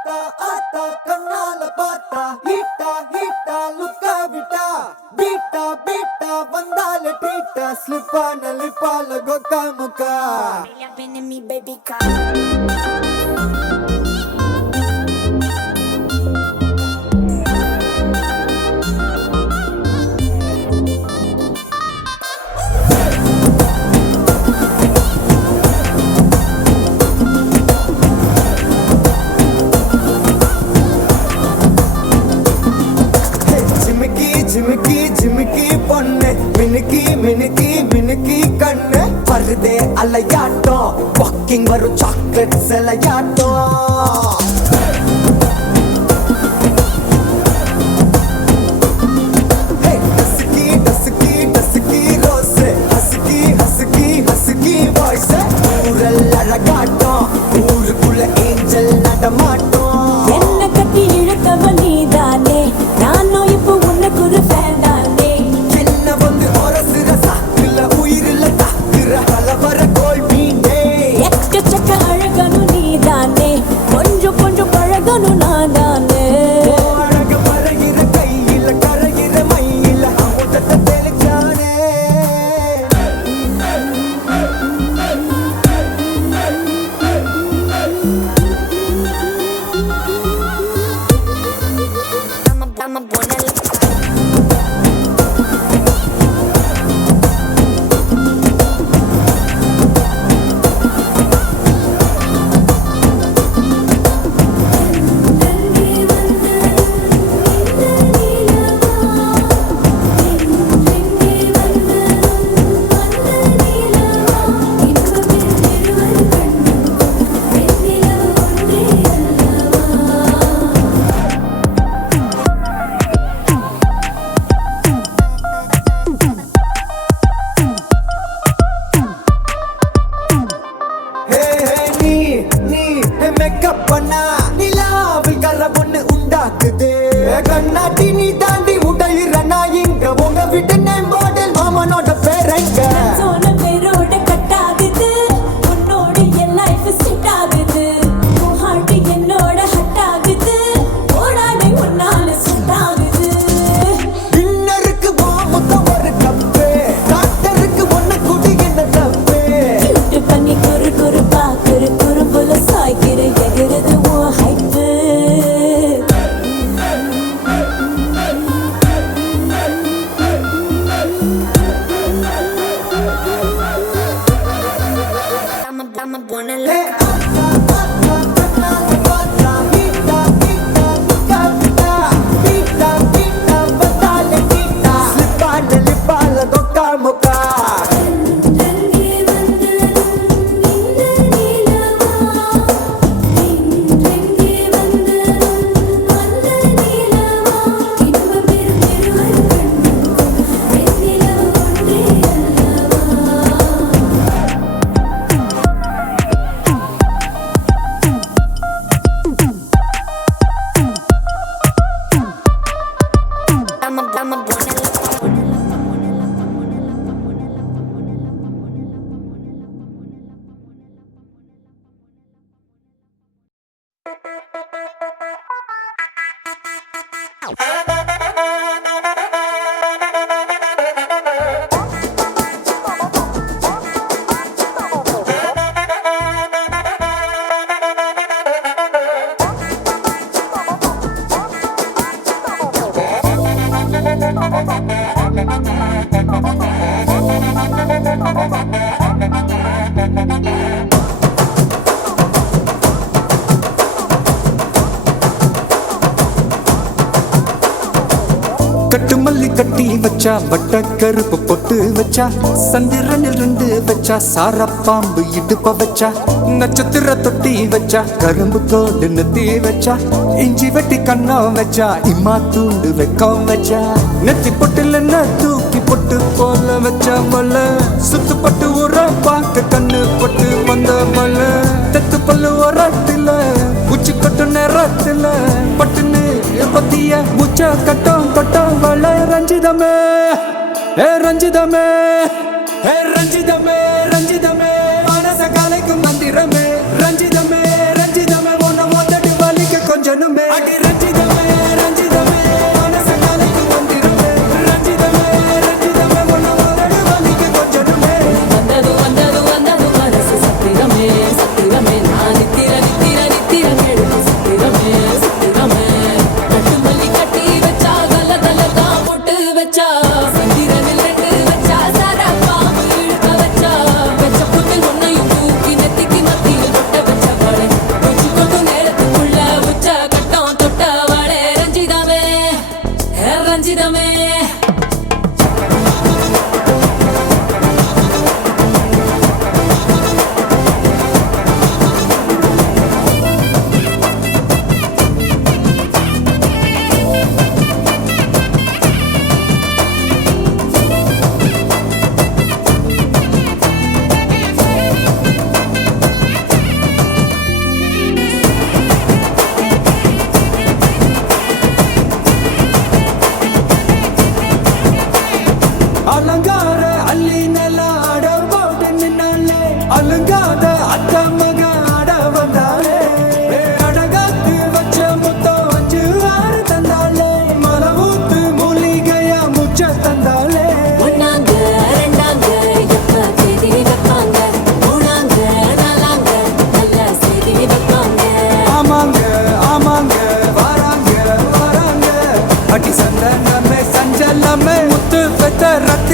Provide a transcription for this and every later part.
ஆத்தா ஆத்தா கண்ணால பார்த்தா ஹீட்டா ஹீட்டா லுக்கா விட்டா பீட்டா பீட்டா வந்தால டீட்டா ஸ்லிப்பான லிப்பால கொக்கா முக்கா me, baby, come. ஜிமிக்கி ஜிமிக்கி பொண்ணு மினுக்கி மினுக்கி மினுக்கி கண்ணு வருதே அலையாட்டம் வாக்கிங் வரும் சாக்லேட் சிலையாட்டம் ஊருக்குள்ள ஏஞ்சல் நடமாட்டோம் என்ன கட்டி இழுத்தவ நீதானே நானும் இப்போ உனக்கு ஒரு ஃபேன் தானே என்ன வந்து ஒரசுற சாக்குல உயிரில தாக்குற கலவர கோல் மீனே எக்கச்சக்க அழகனும் நீதானே கொஞ்சம் கொஞ்சம் பழகனும் நான் தானே அழக பறகிற கையில கரைகிற மயில அமுதத்தை தெளிச்சானே I'm a buena மேக்கப் பண்ணா நிலாவில் கர பொண்ணு உண்டாக்குது கண்ணாட்டி நீ தாண்டி உடையிற நான் இங்க உங்க வீட்டு நேம் பாடல் மாமனோட பேரங்க சோன பேரோட கட்டாகுது உன்னோட என் லைஃப் செட் ஆகுது உன் ஹார்ட் என்னோட ஹட் ஆகுது ஓடாடை உன்னால செட் ஆகுது இன்னருக்கு முத்தம் ஒரு கப்பு டாக்டருக்கு ஒண்ணு குடி என்ன தப்பு கியூட் பண்ணி குறு குறு பாக்குற குறும்புல சாய்க்கிற எகிறது உன் hype I'm a buena I'm a buena கட்டு மல்லி கட்டி வச்சா வட்ட கருப்பு பொட்டு வச்சா சந்திரனில் ரெண்டு வச்சா சார பாம்பு இடுப்ப வச்சா நட்சத்திர தொட்டி வச்சா கரும்பு தோடு நெத்தி வச்சா இஞ்சி வெட்டி கண்ணம் வச்சா இம்மா தூண்டு வெக்கம் வச்சா நெத்தி பொட்டுல தூக்கி பொட்டு போல வச்சா மல்ல சுத்து பட்டு உர பாக்க கண்ணு பொட்டு வந்த மல்ல தெத்து பல்லு உரத்துல உச்சி கொட்டு நேரத்துல பட்டுன்னு பத்திய முச்ச கட்டம் கட்டம் வள ரஞ்சிதமே ரஞ்சிதமே ரஞ்சிதமே ரஞ்சிதமே மனச கலைக்கும் மந்திரமே ரஞ்சிதமே ரஞ்சிதமே உன்னை மொத்தடி வலிக்க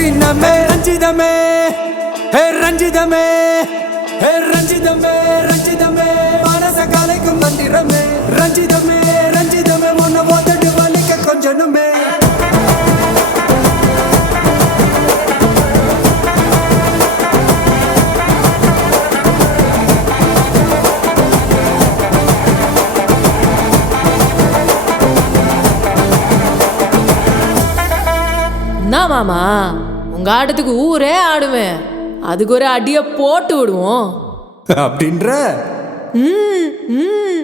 ரத்தினமே ரஞ்சிதமே ஹே ரஞ்சிதமே ஹே ரஞ்சிதமே ரஞ்சிதமே மனச கலைக்கும் மந்திரமே ரஞ்சிதமே ரஞ்சிதமே உன்னை ஓதட்டு வலிக்க கொஞ்சனுமே என்ன மாமா உங்க ஆட்டத்துக்கு ஊரே ஆடுவேன், அதுக்கு ஒரு அடியை போட்டு விடுவோம். அப்படின்ற ம் ம்